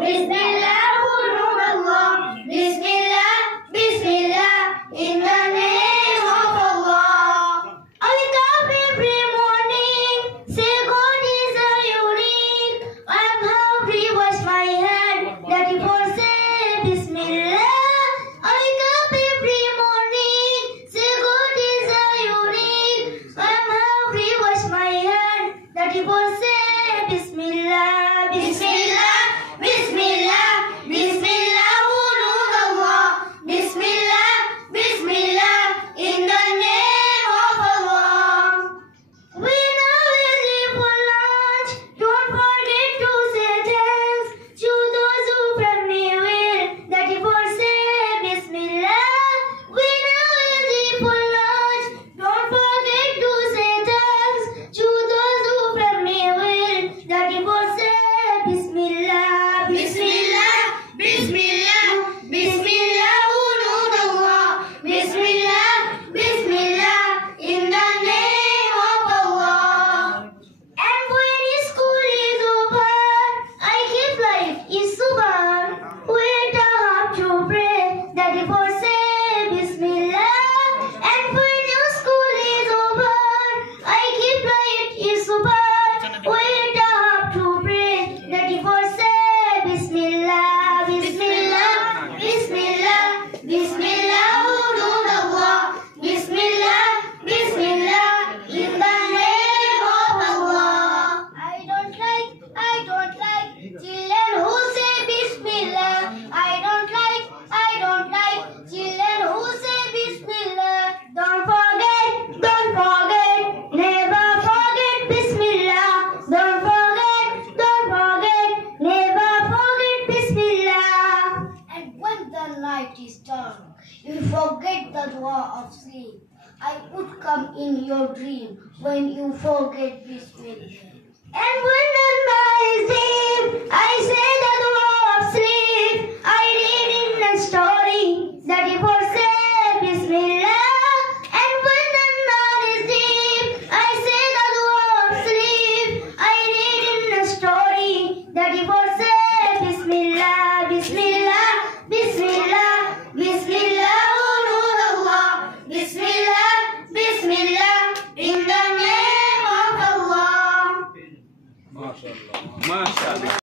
Bismillah, Allah. Bismillah, Bismillah, in the name of Allah. I wake up every morning, say God is a unique. I'm hungry, wash my hand, that before say Bismillah. I wake up every morning, say God is a unique. I'm hungry, wash my hand, that before say Bismillah. Bismillah, Bismillah, Bismillah, Allah. Bismillah, Bismillah, in the name of Allah. When I leave for lunch, don't forget to say thanks to those who brought me well, that before say Bismillah. When I leave for lunch, don't forget to say thanks to those who brought me well, that before say Bismillah. Bismillah, Bismillah, Bismillah, Allah. Bismillah, Bismillah, in the name of Allah. And when school is over, I keep life is subhan. Wait I have to pray, that before say Bismillah. And when school is over, I keep life is subhan. Wait I have to pray, that before say Bismillah. Bismillah, Bismillah, Bismillah, Allah. Bismillah, Bismillah, in the name of Allah. I don't like children who say Bismillah. I don't like children who say Bismillah. Don't forget, never forget Bismillah. Don't forget, never forget Bismillah. And when the night is dark, you forget the dua of sleep. I would come in your dream when you forget Bismillah. And when the night is deep, I say the